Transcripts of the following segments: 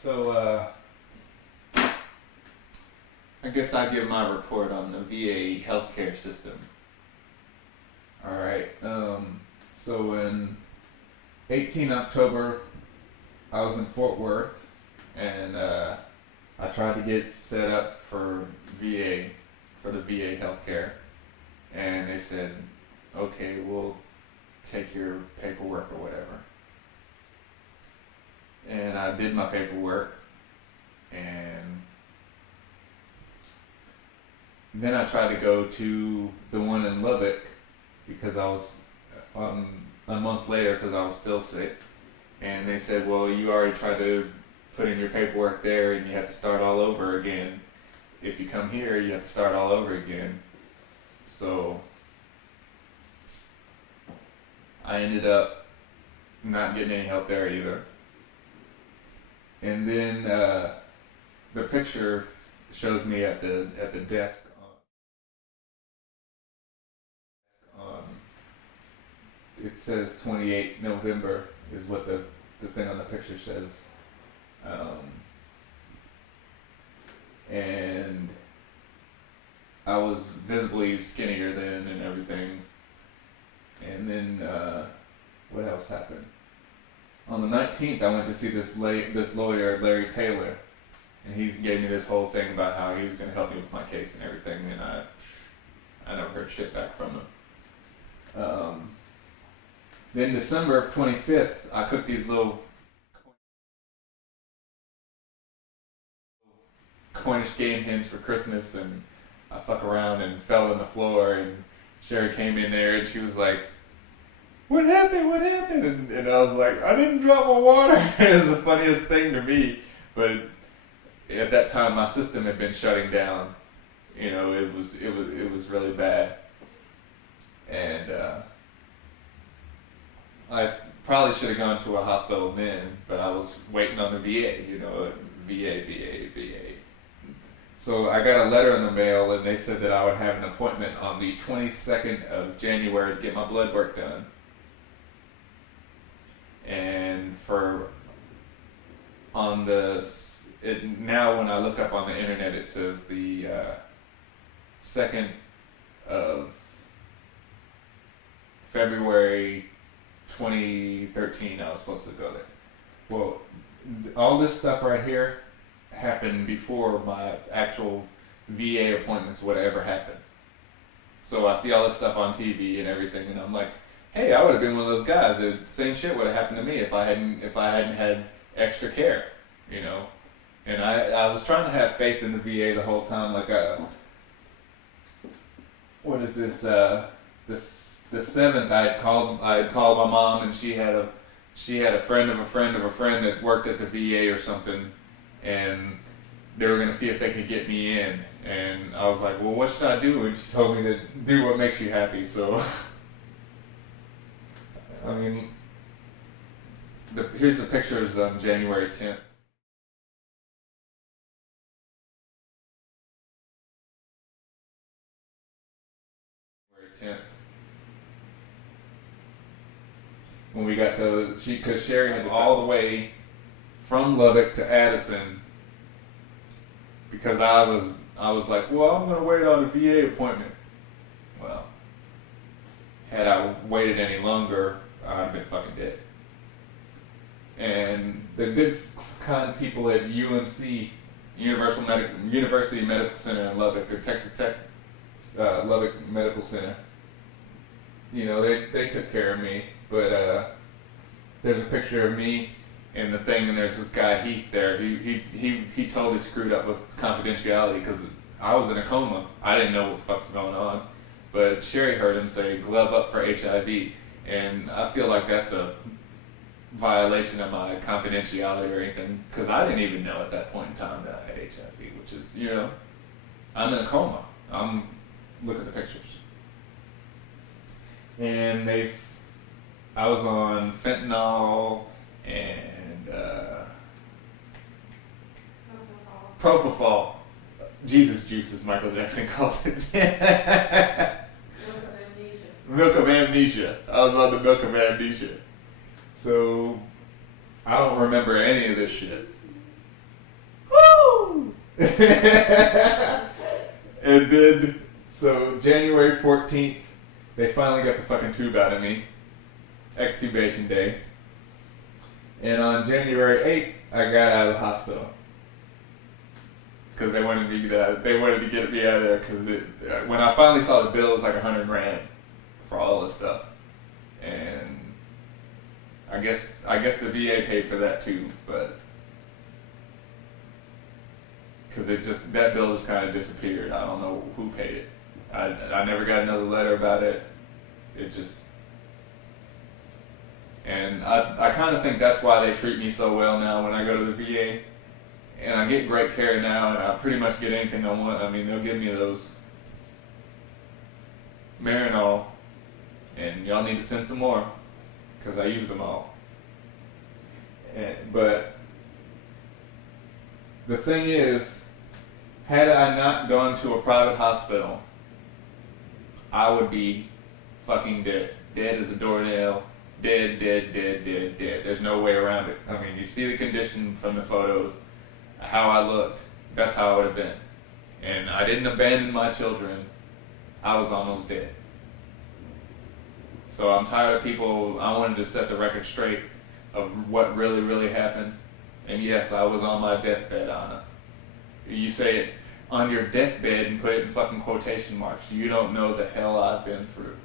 So, I guess I give my report on the VA healthcare system. Alright, so in 18 October, I was in Fort Worth, and I tried to get set up for the VA healthcare, and they said, okay, we'll take your paperwork or whatever. And I did my paperwork, and then I tried to go to the one in Lubbock because I was a month later because I was still sick, and they said, well, you already tried to put in your paperwork there and you have to start all over again. If you come here, you have to start all over again. So I ended up not getting any help there either. And then the picture shows me at the desk. It says 28 November is what the thing on the picture says. And I was visibly skinnier then and everything. And then what else happened? On the 19th, I went to see this lawyer, Larry Taylor, and he gave me this whole thing about how he was going to help me with my case and everything, and I never heard shit back from him. Then December 25th, I cooked these little Cornish game hens for Christmas, and I fuck around and fell on the floor, and Sherry came in there and she was like, what happened? And I was like, I didn't drop my water. It was the funniest thing to me. But at that time, my system had been shutting down. You know, it was really bad. And I probably should have gone to a hospital then, but I was waiting on the VA, you know, VA. So I got a letter in the mail, and they said that I would have an appointment on the 22nd of January to get my blood work done. And now when I look up on the internet, it says the 2nd of February 2013 I was supposed to go there. Well, all this stuff right here happened before my actual VA appointments would ever happen. So I see all this stuff on TV and everything, and I'm like, hey, I would have been one of those guys. The same shit would have happened to me if I hadn't had extra care, you know. And I was trying to have faith in the VA the whole time. Like, what is this? The 7th, I had called my mom, and she had a friend of a friend of a friend that worked at the VA or something, and they were gonna see if they could get me in. And I was like, well, what should I do? And she told me to do what makes you happy. So. I mean, here's the pictures on January 10th. When we got to, because Sherry had all the way from Lubbock to Addison, because I was like, well, I'm gonna wait on a VA appointment. Well, had I waited any longer, I'd have been fucking dead. And the good kind of people at UMC, University Medical Center in Lubbock, or Texas Tech Lubbock Medical Center, you know, they took care of me. But there's a picture of me in the thing, and there's this guy Heath there. He totally screwed up with confidentiality because I was in a coma. I didn't know what the fuck was going on. But Sherry heard him say, glove up for HIV. And I feel like that's a violation of my confidentiality or anything, because I didn't even know at that point in time that I had HIV, which is, you know, I'm in a coma. Look at the pictures. And I was on fentanyl and propofol. Jesus juice, as Michael Jackson called it. Milk of amnesia. I was on the milk of amnesia. So I don't remember any of this shit. And then, so January 14th, they finally got the fucking tube out of me. Extubation day. And on January 8th, I got out of the hospital. Because they wanted me to, get me out of there. Because when I finally saw the bill, it was like $100,000 for all this stuff. And I guess the VA paid for that too, but because that bill just kind of disappeared. I don't know who paid it. I never got another letter about it. It just, and I kind of think that's why they treat me so well now when I go to the VA, and I get great care now, and I pretty much get anything I want. I mean, they'll give me those Marinol, and y'all need to send some more because I use them all. But the thing is, had I not gone to a private hospital, I would be fucking dead. Dead as a doornail. Dead. There's no way around it. I mean, you see the condition from the photos, how I looked. That's how I would have been. And I didn't abandon my children. I was almost dead. So I'm tired of people. I wanted to set the record straight of what really, really happened. And yes, I was on my deathbed, Anna. You say it on your deathbed and put it in fucking quotation marks. You don't know the hell I've been through.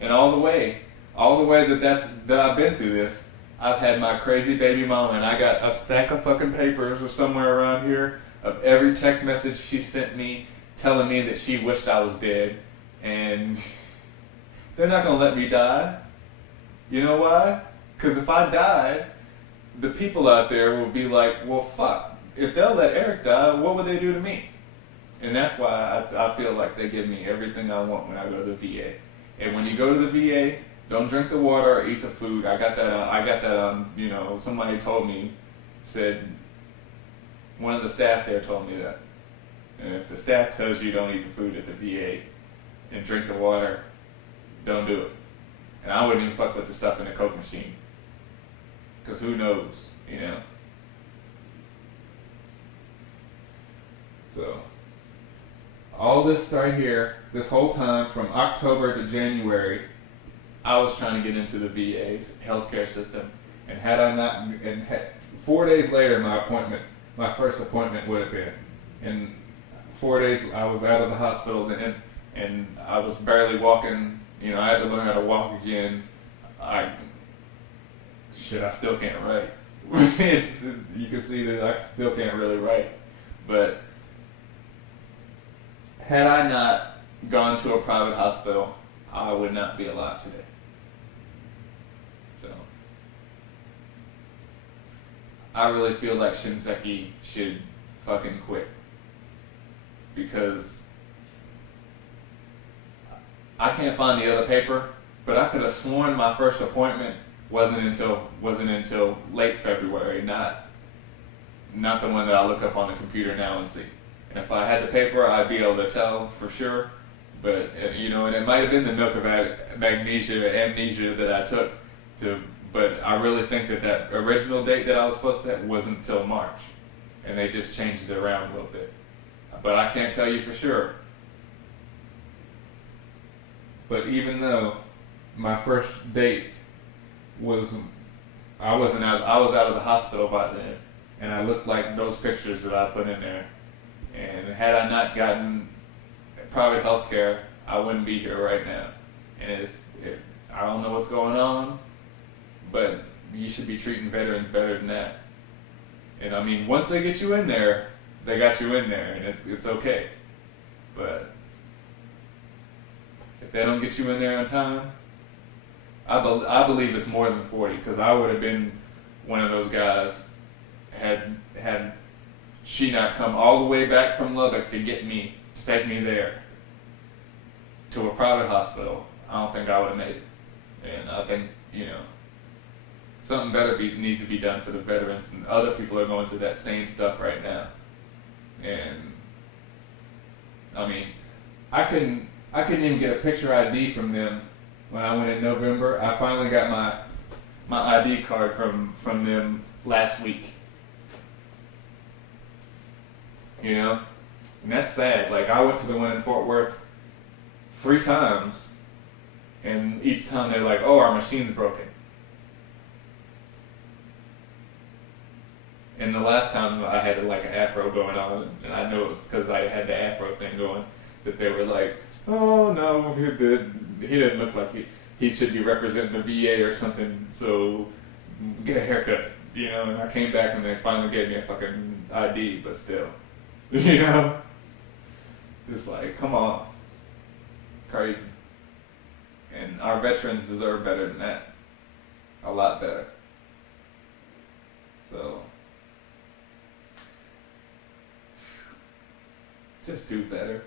And all the way that I've been through this, I've had my crazy baby mama, and I got a stack of fucking papers or somewhere around here of every text message she sent me telling me that she wished I was dead. And they're not gonna let me die. You know why? Because if I died, the people out there will be like, well, fuck. If they'll let Eric die, what would they do to me? And that's why I feel like they give me everything I want when I go to the VA. And when you go to the VA, don't drink the water or eat the food. I got that on, you know, somebody told me, said, one of the staff there told me that. And if the staff tells you don't eat the food at the VA and drink the water, don't do it. And I wouldn't even fuck with the stuff in the Coke machine. Because who knows, you know? So, all this right here, this whole time from October to January, I was trying to get into the VA's healthcare system. And had I not, 4 days later, my first appointment would have been. And 4 days I was out of the hospital, and I was barely walking. You know, I had to learn how to walk again. I still can't write. You can see that I still can't really write. But had I not gone to a private hospital, I would not be alive today. So, I really feel like Shinseki should fucking quit. Because I can't find the other paper, but I could have sworn my first appointment wasn't until late February, not the one that I look up on the computer now and see. And if I had the paper, I'd be able to tell for sure. But you know, and it might have been the milk of amnesia that I took but I really think that original date that I was supposed to have wasn't until March, and they just changed it around a little bit. But I can't tell you for sure. But even though my first date I was out of the hospital by then, and I looked like those pictures that I put in there. And had I not gotten private health care, I wouldn't be here right now. And I don't know what's going on, but you should be treating veterans better than that. And I mean, once they get you in there, they got you in there, and it's okay. But if they don't get you in there on time, I believe it's more than 40, because I would have been one of those guys had she not come all the way back from Lubbock to get me, to take me there to a private hospital. I don't think I would have made it. And I think, you know, something better needs to be done for the veterans, and other people are going through that same stuff right now. And I mean, I couldn't even get a picture ID from them when I went in November. I finally got my ID card from them last week. you know? And that's sad. Like, I went to the one in Fort Worth 3 times, and each time they're like, oh, our machine's broken. And the last time I had like an afro going on, and I know it because I had the afro thing going, that they were like, oh no, he didn't look like he should be representing the VA or something, so get a haircut, you know? And I came back and they finally gave me a fucking ID, but still, you know? It's like, come on. Crazy. And our veterans deserve better than that. A lot better. So, just do better.